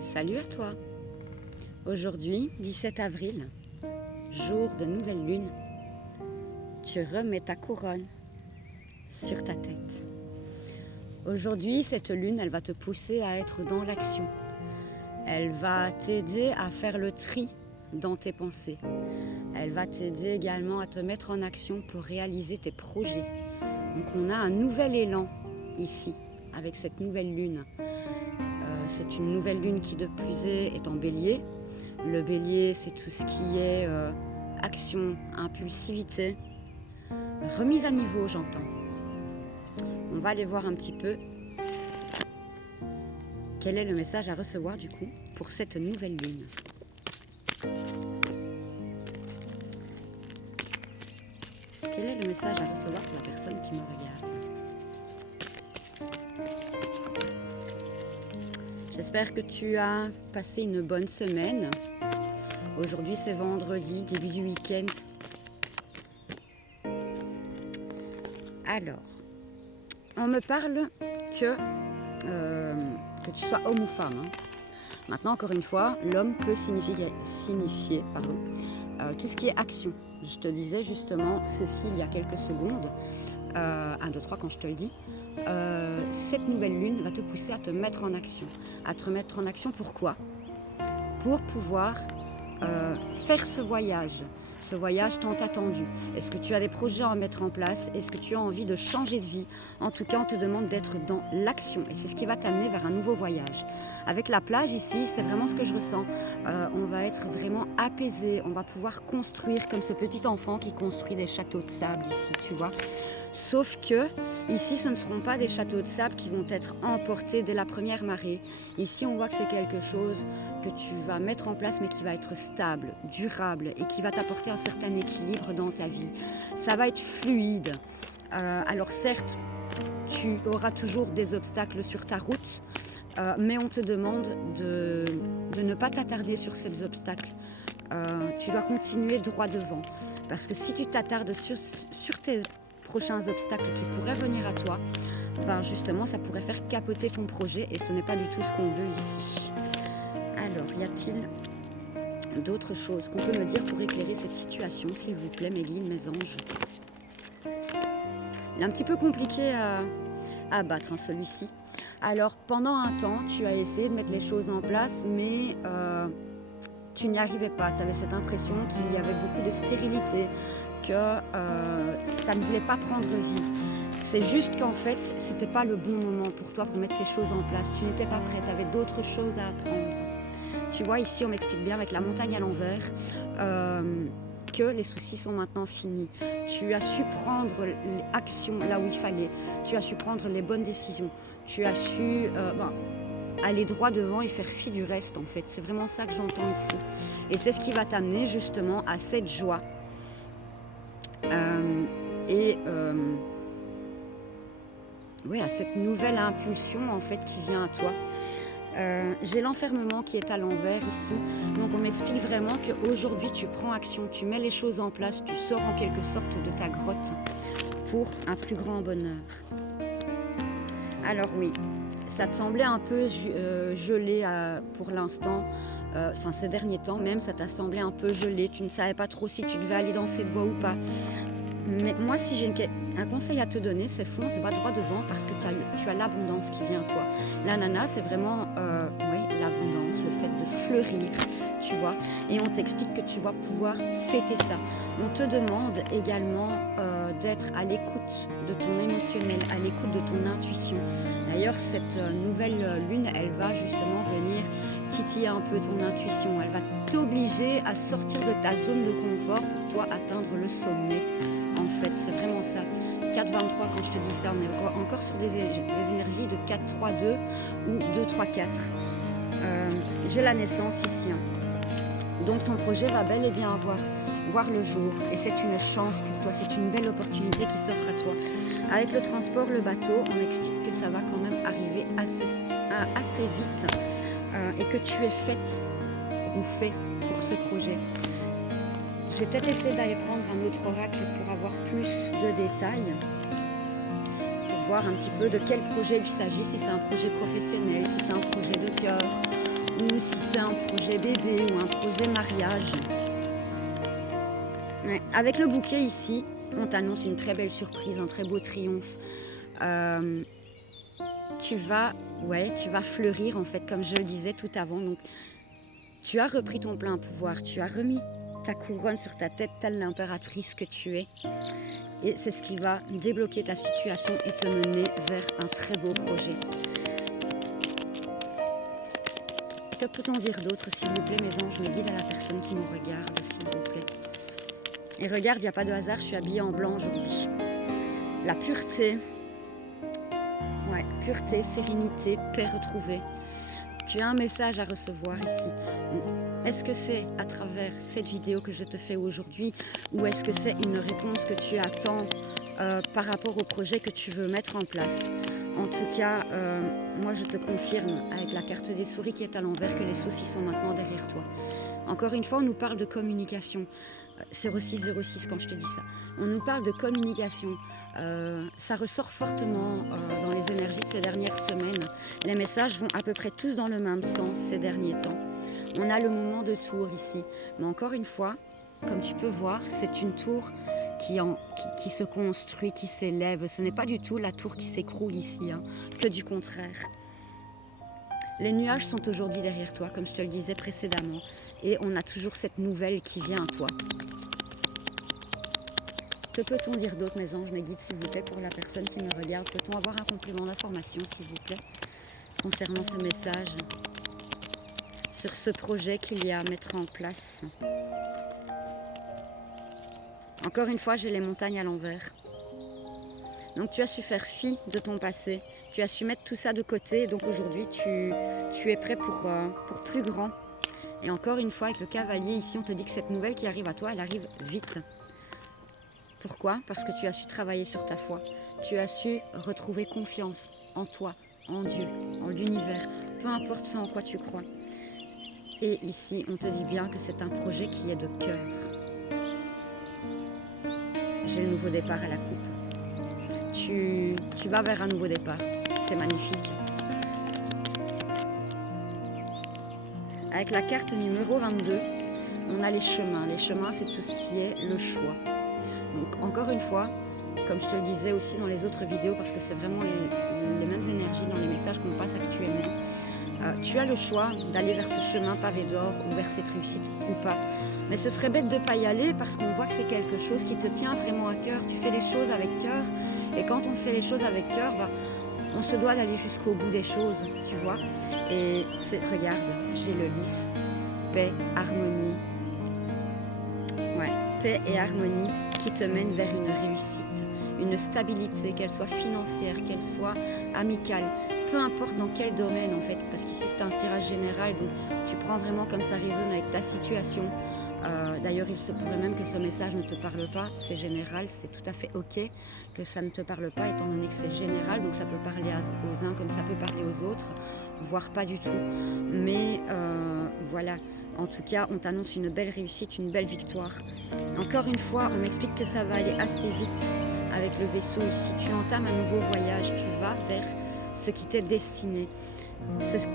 Salut à toi. Aujourd'hui, 17 avril, jour de nouvelle lune, tu remets ta couronne sur ta tête. Aujourd'hui, cette lune, elle va te pousser à être dans l'action. Elle va t'aider à faire le tri dans tes pensées. Elle va t'aider également à te mettre en action pour réaliser tes projets. Donc on a un nouvel élan ici, avec cette nouvelle lune. C'est une nouvelle lune qui de plus est en bélier. Le bélier, c'est tout ce qui est action, impulsivité, remise à niveau, j'entends. On va aller voir un petit peu quel est le message à recevoir du coup pour cette nouvelle lune. Quel est le message à recevoir pour la personne qui me regarde? J'espère que tu as passé une bonne semaine. Aujourd'hui, c'est vendredi, début du week-end. Alors, on me parle que tu sois homme ou femme. Hein. Maintenant, encore une fois, l'homme peut signifier tout ce qui est action. Je te disais justement ceci il y a quelques secondes. 1, 2, 3 quand je te le dis. Cette nouvelle lune va te pousser à te mettre en action. À te mettre en action, pourquoi? Pour pouvoir faire ce voyage tant attendu. Est-ce que tu as des projets à mettre en place? Est-ce que tu as envie de changer de vie? En tout cas, on te demande d'être dans l'action et c'est ce qui va t'amener vers un nouveau voyage. Avec la plage ici, c'est vraiment ce que je ressens. On va être vraiment apaisé, on va pouvoir construire comme ce petit enfant qui construit des châteaux de sable ici, tu vois. Sauf que ici, ce ne seront pas des châteaux de sable qui vont être emportés dès la première marée. Ici, on voit que c'est quelque chose que tu vas mettre en place, mais qui va être stable, durable et qui va t'apporter un certain équilibre dans ta vie. Ça va être fluide. Alors certes, tu auras toujours des obstacles sur ta route, mais on te demande de ne pas t'attarder sur ces obstacles. Tu dois continuer droit devant. Parce que si tu t'attardes sur tes prochains obstacles qui pourraient venir à toi, ben justement, ça pourrait faire capoter ton projet et ce n'est pas du tout ce qu'on veut ici. Alors, y a-t-il d'autres choses qu'on peut me dire pour éclairer cette situation, s'il vous plaît, mes guides, mes anges? Il est un petit peu compliqué à battre, hein, celui-ci. Alors, pendant un temps, tu as essayé de mettre les choses en place, mais tu n'y arrivais pas. Tu avais cette impression qu'il y avait beaucoup de stérilité, que ça ne voulait pas prendre vie. C'est juste qu'en fait, c'était pas le bon moment pour toi pour mettre ces choses en place. Tu n'étais pas prête, tu avais d'autres choses à apprendre. Tu vois, ici, on m'explique bien avec la montagne à l'envers que les soucis sont maintenant finis. Tu as su prendre l'action là où il fallait. Tu as su prendre les bonnes décisions. Tu as su aller droit devant et faire fi du reste, en fait. C'est vraiment ça que j'entends ici. Et c'est ce qui va t'amener justement à cette joie. À cette nouvelle impulsion, en fait, qui vient à toi. J'ai l'enfermement qui est à l'envers ici, donc on m'explique vraiment qu'aujourd'hui tu prends action, tu mets les choses en place, tu sors en quelque sorte de ta grotte pour un plus grand bonheur. Alors oui, ça te semblait un peu gelé pour l'instant, ces derniers temps même, ça t'a semblé un peu gelé, tu ne savais pas trop si tu devais aller dans cette voie ou pas. Mais moi, si j'ai un conseil à te donner, c'est fonce, va droit devant parce que tu as l'abondance qui vient à toi. L'ananas, c'est vraiment l'abondance, le fait de fleurir, tu vois. Et on t'explique que tu vas pouvoir fêter ça. On te demande également d'être à l'écoute de ton émotionnel, à l'écoute de ton intuition. D'ailleurs, cette nouvelle lune, elle va justement venir titiller un peu ton intuition. Elle va t'obliger à sortir de ta zone de confort pour toi atteindre le sommet. En fait, c'est vraiment ça. 4-23, quand je te dis ça, on est encore sur des énergies de 4-3-2 ou 2-3-4. J'ai la naissance ici. Hein. Donc ton projet va bel et bien voir le jour. Et c'est une chance pour toi, c'est une belle opportunité qui s'offre à toi. Avec le transport, le bateau, on explique que ça va quand même arriver assez vite et que tu es faite ou fait pour ce projet. Je vais peut-être essayer d'aller prendre un autre oracle pour avoir plus de détails, pour voir un petit peu de quel projet il s'agit, si c'est un projet professionnel, si c'est un projet de cœur, ou si c'est un projet bébé ou un projet mariage. Ouais. Avec le bouquet ici, on t'annonce une très belle surprise, un très beau triomphe. Euh, tu vas fleurir en fait, comme je le disais tout avant. Donc, tu as repris ton plein pouvoir, tu as remis ta couronne sur ta tête, telle l'impératrice que tu es. Et c'est ce qui va débloquer ta situation et te mener vers un très beau projet. Que peut-on dire d'autre, s'il vous plaît, mes anges? Me guide à la personne qui nous regarde, s'il vous plaît. Et regarde, il n'y a pas de hasard, je suis habillée en blanc aujourd'hui. La pureté. Ouais, pureté, sérénité, paix retrouvée. Tu as un message à recevoir ici. Est-ce que c'est à travers cette vidéo que je te fais aujourd'hui ou est-ce que c'est une réponse que tu attends par rapport au projet que tu veux mettre en place? En tout cas, moi je te confirme avec la carte des souris qui est à l'envers que les soucis sont maintenant derrière toi. Encore une fois, on nous parle de communication. 0606 quand je te dis ça. On nous parle de communication. Ça ressort fortement dans les énergies de ces dernières semaines. Les messages vont à peu près tous dans le même sens ces derniers temps. On a le moment de tour ici. Mais encore une fois, comme tu peux voir, c'est une tour qui se construit, qui s'élève. Ce n'est pas du tout la tour qui s'écroule ici, hein, que du contraire. Les nuages sont aujourd'hui derrière toi, comme je te le disais précédemment. Et on a toujours cette nouvelle qui vient à toi. Que peut-on dire d'autre, mes anges, mes guides, s'il vous plaît, pour la personne qui me regarde? Peut-on avoir un complément d'information, s'il vous plaît, concernant ce message, sur ce projet qu'il y a à mettre en place? Encore une fois, j'ai les montagnes à l'envers. Donc tu as su faire fi de ton passé, tu as su mettre tout ça de côté, donc aujourd'hui tu es prêt pour plus grand. Et encore une fois, avec le cavalier ici, on te dit que cette nouvelle qui arrive à toi, elle arrive vite. Pourquoi? Parce que tu as su travailler sur ta foi, tu as su retrouver confiance en toi, en Dieu, en l'univers, peu importe ce en quoi tu crois. Et ici, on te dit bien que c'est un projet qui est de cœur. J'ai le nouveau départ à la coupe. Tu vas vers un nouveau départ. C'est magnifique. Avec la carte numéro 22, on a les chemins. Les chemins, c'est tout ce qui est le choix. Donc, encore une fois, comme je te le disais aussi dans les autres vidéos, parce que c'est vraiment les mêmes énergies dans les messages qu'on passe actuellement, tu as le choix d'aller vers ce chemin pavé d'or ou vers cette réussite ou pas. Mais ce serait bête de ne pas y aller parce qu'on voit que c'est quelque chose qui te tient vraiment à cœur. Tu fais les choses avec cœur. Et quand on fait les choses avec cœur, on se doit d'aller jusqu'au bout des choses, tu vois. Et regarde, j'ai le lys, paix, harmonie. Ouais, paix et harmonie qui te mènent vers une réussite, une stabilité, qu'elle soit financière, qu'elle soit amicale, peu importe dans quel domaine en fait, parce qu'ici c'est un tirage général, donc tu prends vraiment comme ça résonne avec ta situation. D'ailleurs, il se pourrait même que ce message ne te parle pas, c'est général, c'est tout à fait ok que ça ne te parle pas, étant donné que c'est général, donc ça peut parler aux uns comme ça peut parler aux autres, voire pas du tout. Mais voilà, en tout cas, on t'annonce une belle réussite, une belle victoire. Encore une fois, on m'explique que ça va aller assez vite avec le vaisseau ici. Tu entames un nouveau voyage, tu vas vers ce qui t'est destiné. Et c'est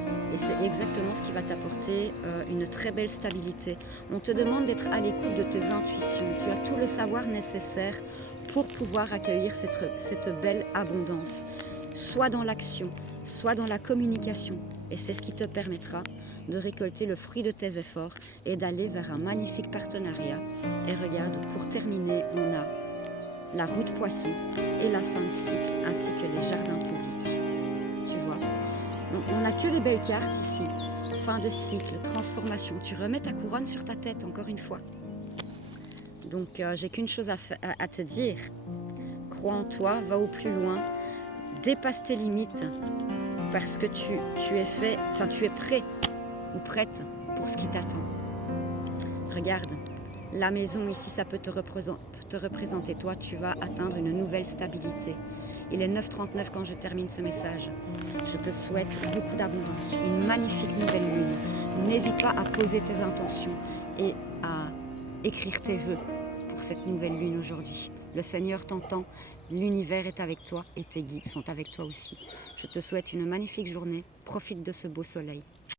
exactement ce qui va t'apporter une très belle stabilité. On te demande d'être à l'écoute de tes intuitions. Tu as tout le savoir nécessaire pour pouvoir accueillir cette belle abondance. Soit dans l'action, soit dans la communication. Et c'est ce qui te permettra de récolter le fruit de tes efforts et d'aller vers un magnifique partenariat. Et regarde, pour terminer, on a la route poisson et la fin de cycle, ainsi que les jardins publics. Tu vois? Donc, on n'a que des belles cartes ici. Fin de cycle, transformation. Tu remets ta couronne sur ta tête, encore une fois. Donc, j'ai qu'une chose à te dire. Crois en toi, va au plus loin, dépasse tes limites, parce que tu es prêt ou prête pour ce qui t'attend. Regarde, la maison ici, ça peut te représenter. Toi, tu vas atteindre une nouvelle stabilité. Il est 9h39 quand je termine ce message. Je te souhaite beaucoup d'abondance, une magnifique nouvelle lune. N'hésite pas à poser tes intentions et à écrire tes vœux pour cette nouvelle lune aujourd'hui. Le Seigneur t'entend, l'univers est avec toi et tes guides sont avec toi aussi. Je te souhaite une magnifique journée. Profite de ce beau soleil.